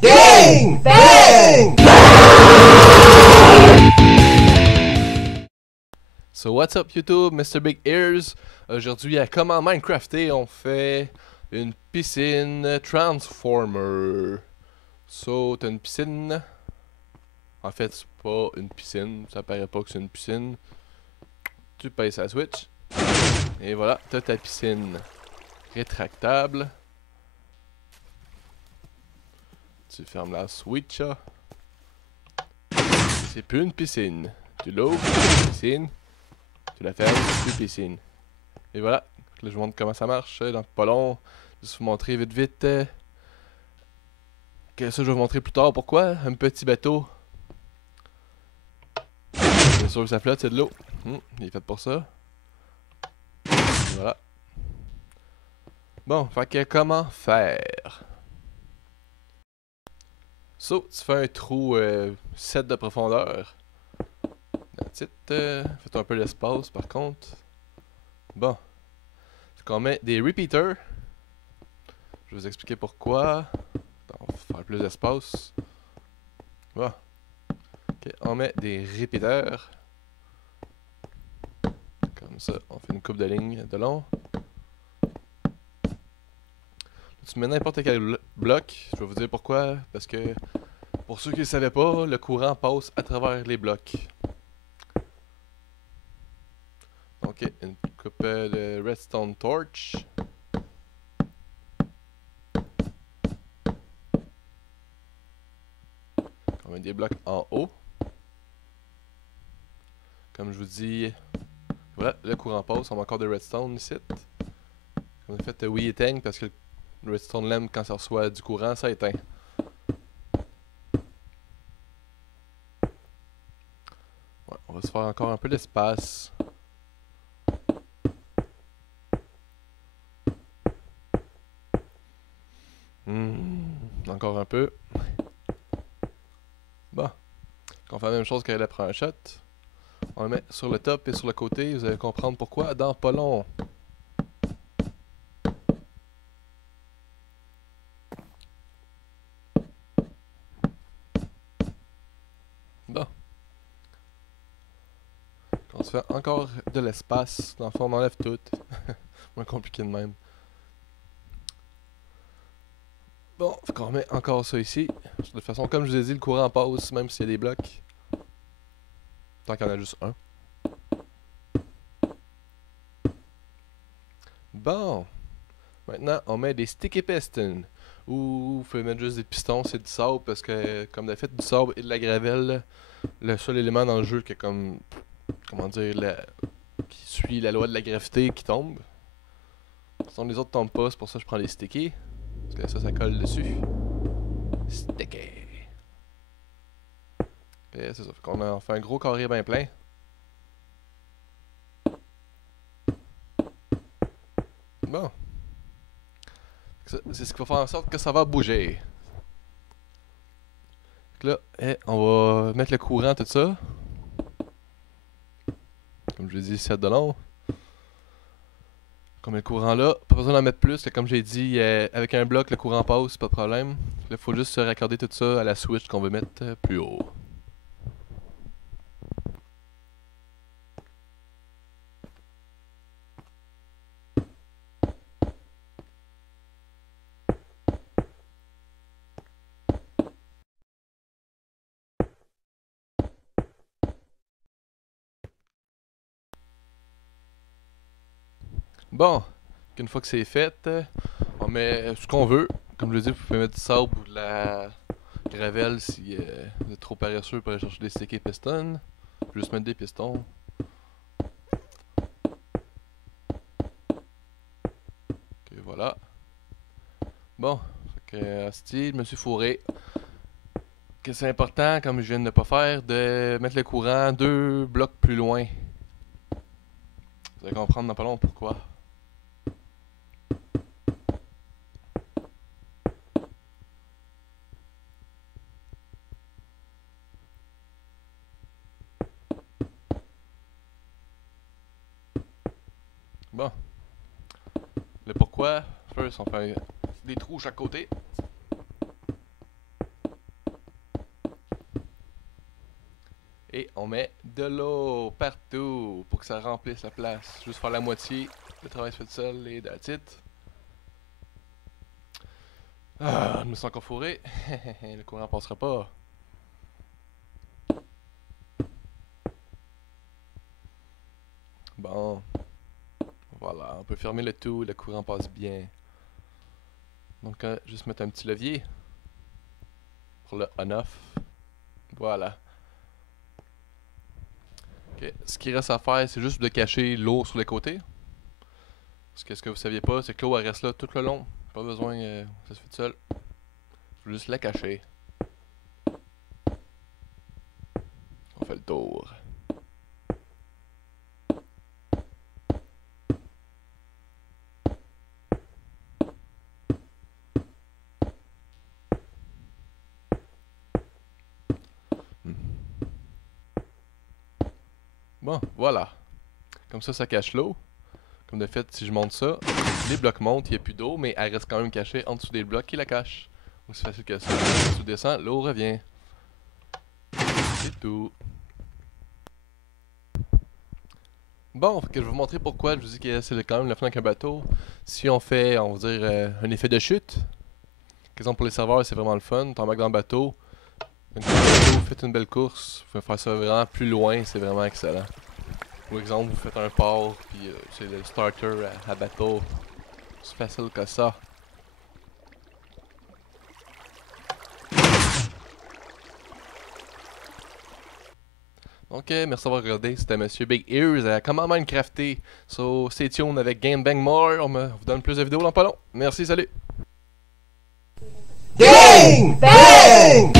Gang! Bang! So what's up YouTube, Mr. Big Ears. Aujourd'hui à Comment Minecrafter, on fait une piscine Transformer. So t'as une piscine. En fait c'est pas une piscine, ça paraît pas que c'est une piscine. Tu pèses la switch. Et voilà, t'as ta piscine rétractable. Tu fermes la switch. C'est plus une piscine. Tu l'ouvres, c'est une piscine. Tu la fermes, c'est une piscine. Et voilà. Là, je vous montre comment ça marche. Dans pas long. Je vais vous montrer vite vite. Que ça, je vais vous montrer plus tard. Pourquoi un petit bateau. Bien sûr que ça flotte, c'est de l'eau. Il est fait pour ça. Et voilà. Bon, fait que comment faire? So, tu fais un trou 7 de profondeur. That's it. Faites un peu d'espace par contre. Bon. C'est qu'on met des repeaters. Je vais vous expliquer pourquoi. On va faire plus d'espace. Bon. Ok, on met des repeaters. Comme ça, on fait une coupe de lignes de long. Tu mets n'importe quel bloc. Je vais vous dire pourquoi. Parce que, pour ceux qui ne le savaient pas, le courant passe à travers les blocs. Ok, une coupe de redstone torch. On met des blocs en haut. Comme je vous dis, voilà, le courant passe. On met encore de redstone ici. On a fait oui éteigne parce que le redstone lamp, quand ça reçoit du courant, ça éteint. Ouais, on va se faire encore un peu d'espace. Encore un peu. Bon. On fait la même chose qu'elle a pris un shot. On le met sur le top et sur le côté. Vous allez comprendre pourquoi dans pas long. Bon. On se fait encore de l'espace. Dans le fond, on enlève tout. Moins compliqué de même. Bon, faut qu'on remet encore ça ici. De toute façon, comme je vous ai dit, le courant passe même s'il y a des blocs. Tant qu'il y en a juste un. Bon. Maintenant, on met des sticky pistons. Ou vous pouvez mettre juste des pistons, c'est du sable. Parce que, comme d'habitude, du sable et de la gravelle, le seul élément dans le jeu qui est comme. Comment dire, qui suit la loi de la gravité qui tombe. Sinon, les autres tombent pas, c'est pour ça que je prends les sticky. Parce que ça colle dessus. Sticky. Et c'est ça, fait qu'on a fait un gros carré bien plein. Bon. C'est ce qui va faire en sorte que ça va bouger. Donc là, on va mettre le courant, tout ça. Comme je l'ai dit, 7 de long. Comme le courant là, pas besoin d'en mettre plus. Comme j'ai dit, avec un bloc, le courant passe, pas de problème. Il faut juste se raccorder tout ça à la switch qu'on veut mettre plus haut. Bon, une fois que c'est fait, on met ce qu'on veut. Comme je l'ai dit, vous pouvez mettre du sable ou de la gravelle si vous êtes trop paresseux pour aller chercher des sticky pistons. Juste mettre des pistons. Ok, voilà. Bon, je me suis fourré. Que c'est important, comme je viens de ne pas faire, de mettre le courant 2 blocs plus loin. Vous allez comprendre dans pas long pourquoi. Bon. Le pourquoi, first on fait des trous chaque côté. Et on met de l'eau partout pour que ça remplisse la place. Juste faire la moitié, le travail se fait tout seul et that's it. Ah, je me sens encore fourré. Le courant passera pas. Bon. Voilà, on peut fermer le tout, le courant passe bien. Donc, juste mettre un petit levier pour le on-off. Voilà. Ok, ce qui reste à faire, c'est juste de cacher l'eau sur les côtés. Parce que ce que vous saviez pas, c'est que l'eau elle reste là tout le long. Pas besoin, ça se fait tout seul. Je vais juste la cacher. On fait le tour. Bon, voilà. Comme ça cache l'eau. Comme de fait, si je monte ça, les blocs montent, il n'y a plus d'eau, mais elle reste quand même cachée en dessous des blocs qui la cachent. Aussi facile que ça. Si tu descends, l'eau revient. C'est tout. Bon, fait que je vais vous montrer pourquoi je vous dis que c'est quand même le fun avec un bateau. Si on fait, on va dire, un effet de chute. Par exemple, pour les serveurs, c'est vraiment le fun. T'embarques dans le bateau. Faites une belle course. Vous pouvez faire ça vraiment plus loin, c'est vraiment excellent. Par exemple, vous faites un port, puis c'est le starter à bateau. C'est facile que ça. Ok, merci d'avoir regardé. C'était Monsieur Big Ears à comment Minecrafter. So, stay tuned avec Game Bang More. On vous donne plus de vidéos dans pas long. Merci, salut! Gang Bang!